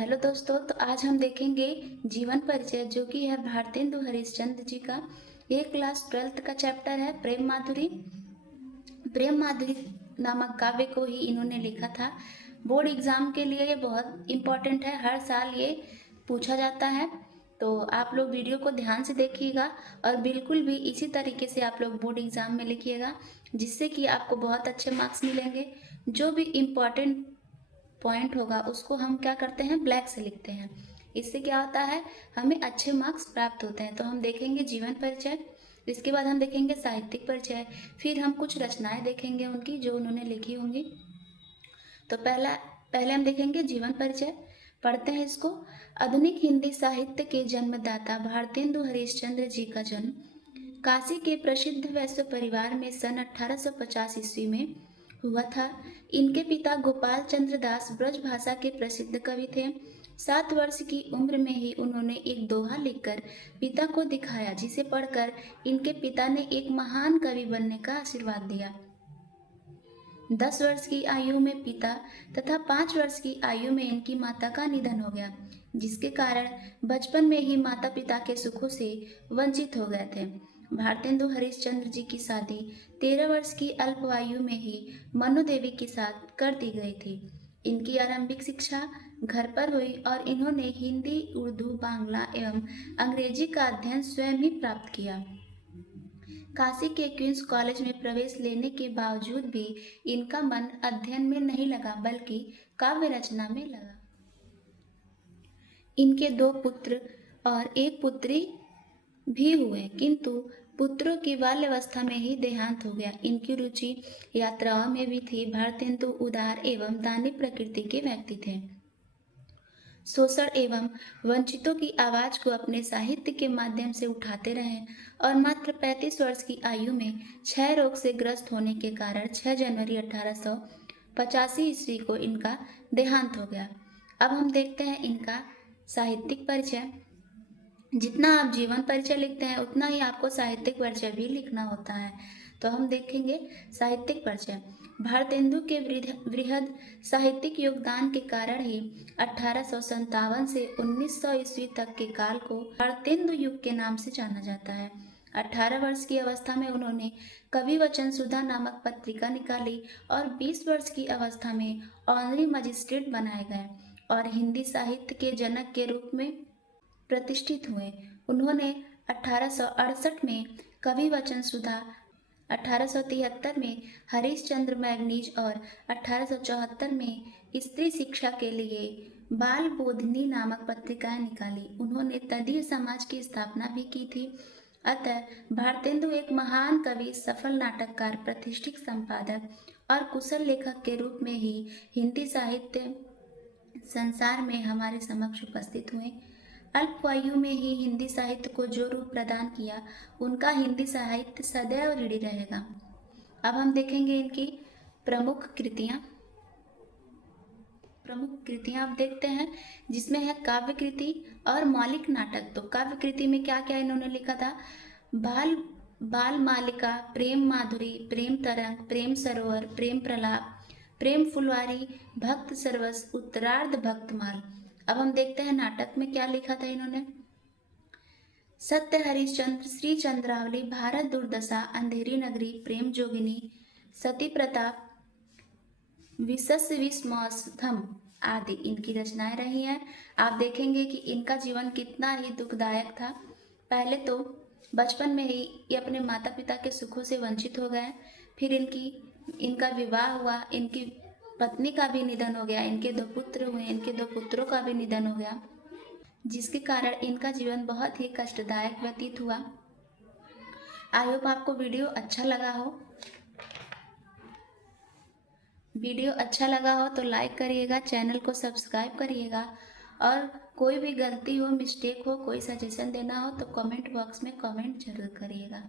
Hello दोस्तों, तो आज हम देखेंगे जीवन परिचय जो कि है भारतेंदु हरिश्चंद्र जी का। ये क्लास 12th का चैप्टर है प्रेम माधुरी। प्रेम माधुरी नामक काव्य को ही इन्होंने लिखा था। बोर्ड एग्जाम के लिए ये बहुत इम्पोर्टेंट है, हर साल ये पूछा जाता है। तो आप लोग वीडियो को ध्यान से देखिएगा और बिल्कुल भी इसी तरीके से आप लोग बोर्ड एग्जाम में लिखिएगा, जिससे कि आपको बहुत अच्छे मार्क्स मिलेंगे। जो भी इम्पोर्टेंट पॉइंट होगा उसको हम क्या करते हैं, ब्लैक से लिखते हैं। इससे क्या होता है, हमें अच्छे मार्क्स प्राप्त होते हैं। तो हम देखेंगे जीवन परिचय, इसके बाद हम देखेंगे साहित्यिक परिचय, फिर हम कुछ रचनाएं देखेंगे उनकी जो उन्होंने लिखी होंगी। तो पहले हम देखेंगे जीवन परिचय, पढ़ते हैं इसको। आधुनिक हिंदी साहित्य के जन्मदाता भारतेंदु हरिश्चंद्र जी का जन्म काशी के प्रसिद्ध वैश्य परिवार में सन 1850 ईस्वी में हुआ था। इनके पिता गोपाल चंद्र दास ब्रज भाषा के प्रसिद्ध कवि थे। 7 वर्ष की उम्र में ही उन्होंने एक दोहा लिखकर पिता को दिखाया, जिसे पढ़कर इनके पिता ने एक महान कवि बनने का आशीर्वाद दिया। 10 वर्ष की आयु में पिता तथा 5 वर्ष की आयु में इनकी माता का निधन हो गया, जिसके कारण बचपन में ही माता पिता के सुखों से वंचित हो गए थे। भारतेंदु हरिश्चंद्र जी की शादी 13 वर्ष की अल्पवायु में ही मनु देवी के साथ कर दी गई थी। इनकी आरंभिक शिक्षा घर पर हुई और इन्होंने हिंदी, उर्दू, बांग्ला एवं अंग्रेजी का अध्ययन स्वयं ही प्राप्त किया। काशी के क्वींस कॉलेज में प्रवेश लेने के बावजूद भी इनका मन अध्ययन में नहीं लगा, बल्कि काव्य रचना में लगा। इनके 2 पुत्र और एक पुत्री भी हुए, किंतु पुत्रों की बाल्यावस्था में ही देहांत हो गया। इनकी रुचि यात्राओं में भी थी। भारतेंदु उदार एवं दानी प्रकृति के व्यक्ति थे। शोषण एवं वंचितों की आवाज को अपने साहित्य के माध्यम से उठाते रहे और मात्र 35 वर्ष की आयु में क्षय रोग से ग्रस्त होने के कारण 6 जनवरी 1885 ईस्वी को इनका देहांत हो गया। अब हम देखते हैं इनका साहित्यिक परिचय। जितना आप जीवन परिचय लिखते हैं उतना ही आपको साहित्यिक परिचय भी लिखना होता है। तो हम देखेंगे साहित्यिक परिचय। भारतेंदु के वृहद साहित्यिक योगदान के कारण ही 1857 से 1900 ईस्वी तक के काल को भारतेंदु युग के नाम से जाना जाता है। 18 वर्ष की अवस्था में उन्होंने कवि वचन सुधा नामक पत्रिका निकाली और 20 वर्ष की अवस्था में ऑनरी मजिस्ट्रेट बनाए गए और हिंदी साहित्य के जनक के रूप में प्रतिष्ठित हुए। उन्होंने 1868 में कवि वचन सुधा, 1873 में हरिश्चंद्र मैगनीज और 1874 में स्त्री शिक्षा के लिए बाल बोधिनी नामक पत्रिकाएं निकाली। उन्होंने तदीय समाज की स्थापना भी की थी। अतः भारतेंदु एक महान कवि, सफल नाटककार, प्रतिष्ठित संपादक और कुशल लेखक के रूप में ही हिंदी साहित्य संसार में हमारे समक्ष उपस्थित हुए। अल्पवायु में ही हिंदी साहित्य को जो रूप प्रदान किया, उनका हिंदी साहित्य सदैव ऋणी रहेगा। अब हम देखेंगे इनकी प्रमुख कृतियाँ आप देखते हैं, जिसमें है काव्य कृति और मौलिक नाटक। तो काव्य कृति में क्या क्या इन्होंने लिखा था, बाल मालिका, प्रेम माधुरी, प्रेम तरंग, प्रेम सरोवर, प्रेम प्रलाप, प्रेम फुलवारी, भक्त सरवस, उत्तरार्ध भक्तमाल। अब हम देखते हैं नाटक में क्या लिखा था इन्होंने। सत्य हरिश्चंद्र, श्री चंद्रावली, भारत दुर्दशा, अंधेरी नगरी, प्रेम जोगिनी, सती प्रताप, विशस विस्मौसथम आदि इनकी रचनाएं रही हैं। आप देखेंगे कि इनका जीवन कितना ही दुखदायक था। पहले तो बचपन में ही ये अपने माता पिता के सुखों से वंचित हो गए, फिर इनका विवाह हुआ, इनकी पत्नी का भी निधन हो गया, इनके 2 पुत्र हुए, इनके 2 पुत्रों का भी निधन हो गया, जिसके कारण इनका जीवन बहुत ही कष्टदायक व्यतीत हुआ। आई होप आपको वीडियो अच्छा लगा हो। तो लाइक करिएगा, चैनल को सब्सक्राइब करिएगा और कोई भी गलती हो, मिस्टेक हो, कोई सजेशन देना हो तो कमेंट बॉक्स में कमेंट जरूर करिएगा।